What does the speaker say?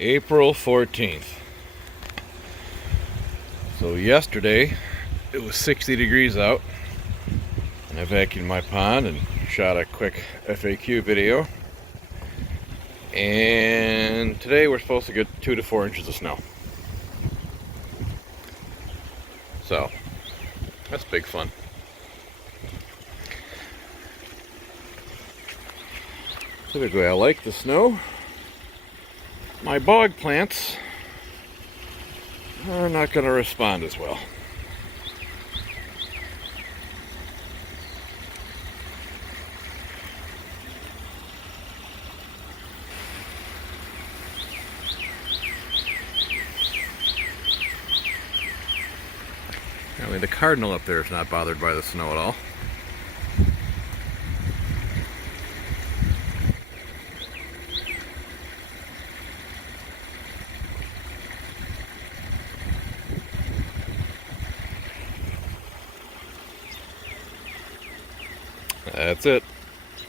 April 14th. So yesterday it was 60 degrees out and I vacuumed my pond and shot a quick FAQ video. And today we're supposed to get 2 to 4 inches of snow. So that's big fun. Typically I like the snow. My bog plants are not going to respond as well. Apparently the cardinal up there is not bothered by the snow at all. That's it.